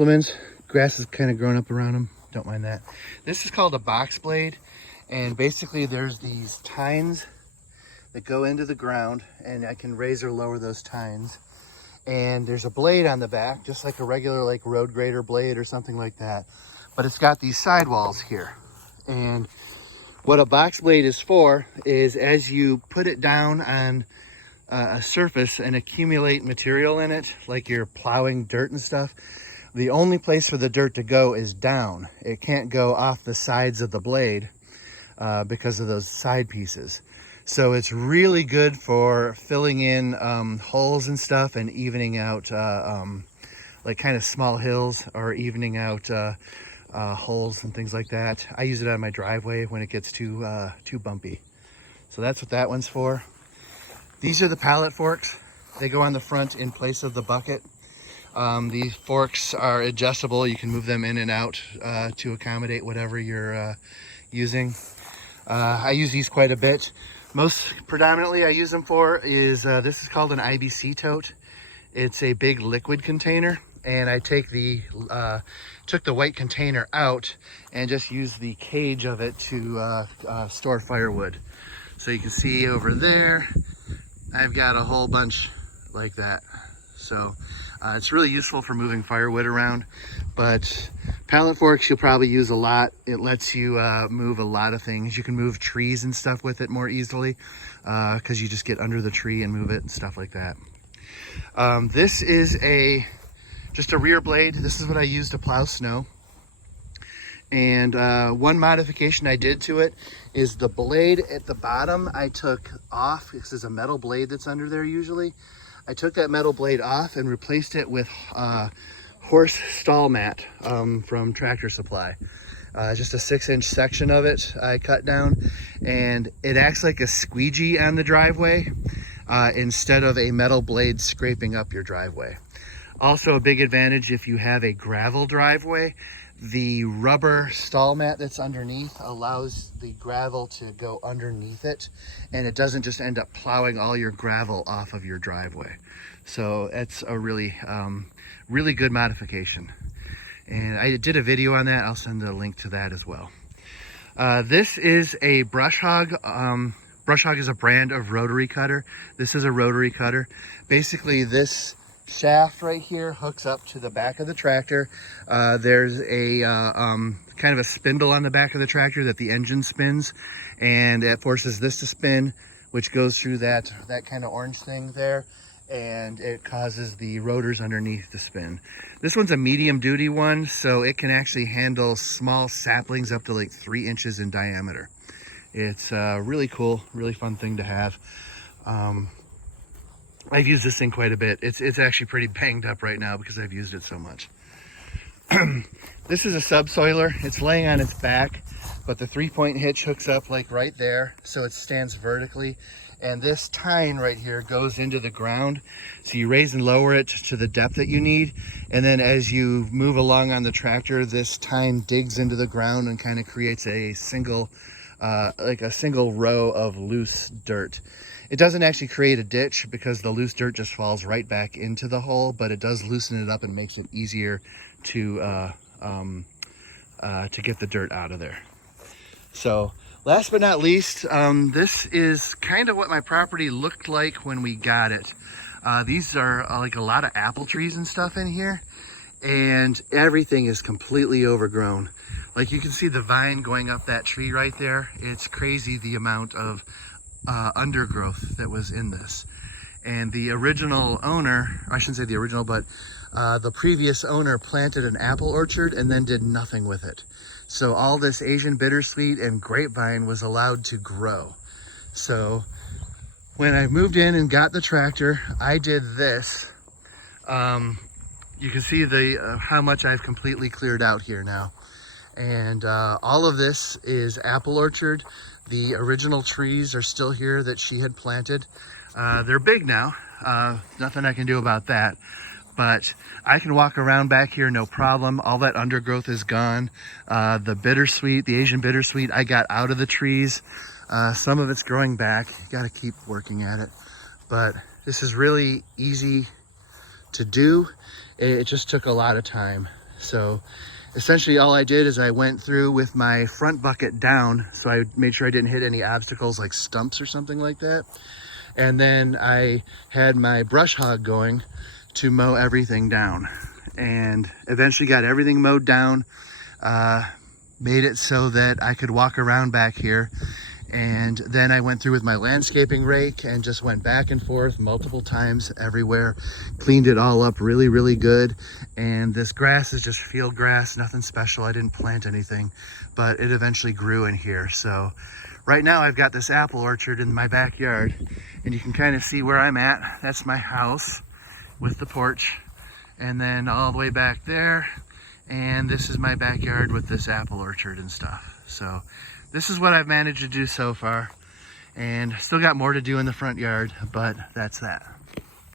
Implements. Grass is kind of grown up around them. Don't mind that. This is called a box blade, and basically there's these tines that go into the ground, and I can raise or lower those tines. And there's a blade on the back, just like a regular like road grader blade or something like that. But it's got these sidewalls here. And what a box blade is for is as you put it down on a surface and accumulate material in it, like you're plowing dirt and stuff, the only place for the dirt to go is down. It can't go off the sides of the blade because of those side pieces. So it's really good for filling in holes and stuff, and evening out like kind of small hills, or evening out holes and things like that. I use it on my driveway when it gets too bumpy. So that's what that one's for. These are the pallet forks. They go on the front in place of the bucket. These forks are adjustable. You can move them in and out to accommodate whatever you're using. I use these quite a bit. Most predominantly I use them for is, this is called an IBC tote. It's a big liquid container, and I took the white container out and just use the cage of it to store firewood. So you can see over there, I've got a whole bunch like that. So it's really useful for moving firewood around. But pallet forks you'll probably use a lot. It lets you move a lot of things. You can move trees and stuff with it more easily because you just get under the tree and move it and stuff like that. This is just a rear blade. This is what I use to plow snow. And one modification I did to it is the blade at the bottom I took off. This is a metal blade that's under there usually. I took that metal blade off and replaced it with horse stall mat from Tractor Supply. Just a 6-inch section of it I cut down, and it acts like a squeegee on the driveway instead of a metal blade scraping up your driveway. Also a big advantage if you have a gravel driveway, the rubber stall mat that's underneath allows the gravel to go underneath it, and it doesn't just end up plowing all your gravel off of your driveway. So it's a really, really good modification. And I did a video on that. I'll send a link to that as well. This is a Brush Hog. Brush Hog is a brand of rotary cutter. This is a rotary cutter. Basically, this shaft right here hooks up to the back of the tractor. There's a kind of a spindle on the back of the tractor that the engine spins, and it forces this to spin, which goes through that kind of orange thing there, and it causes the rotors underneath to spin. This one's a medium duty one, so it can actually handle small saplings up to like 3 inches in diameter. It's really cool, really fun thing to have. I've used this thing quite a bit. It's actually pretty banged up right now because I've used it so much. This is a subsoiler. It's laying on its back, but the 3-point hitch hooks up like right there, so it stands vertically. And this tine right here goes into the ground. So you raise and lower it to the depth that you need. And then as you move along on the tractor, this tine digs into the ground and kind of creates a single row of loose dirt. It doesn't actually create a ditch because the loose dirt just falls right back into the hole, but it does loosen it up and makes it easier to get the dirt out of there. So last but not least, this is kind of what my property looked like when we got it. These are like a lot of apple trees and stuff in here, and everything is completely overgrown. Like you can see the vine going up that tree right there. It's crazy the amount of undergrowth that was in this. And the original owner, I shouldn't say the original, but the previous owner planted an apple orchard and then did nothing with it. So all this Asian bittersweet and grapevine was allowed to grow. So when I moved in and got the tractor, I did this. You can see how much I've completely cleared out here now. And all of this is apple orchard. The original trees are still here that she had planted. They're big now. Nothing I can do about that. But I can walk around back here no problem. All that undergrowth is gone. The bittersweet, the Asian bittersweet, I got out of the trees. Some of it's growing back. Got to keep working at it. But this is really easy to do. It just took a lot of time. So essentially all I did is I went through with my front bucket down, so I made sure I didn't hit any obstacles like stumps or something like that. And then I had my brush hog going to mow everything down, and eventually got everything mowed down, made it so that I could walk around back here. And then I went through with my landscaping rake and just went back and forth multiple times everywhere, cleaned it all up really, really good. And this grass is just field grass, nothing special. I didn't plant anything, but it eventually grew in here. So right now I've got this apple orchard in my backyard, and you can kind of see where I'm at. That's my house with the porch, and then all the way back there. And this is my backyard with this apple orchard and stuff. So this is what I've managed to do so far, and still got more to do in the front yard, but that's that.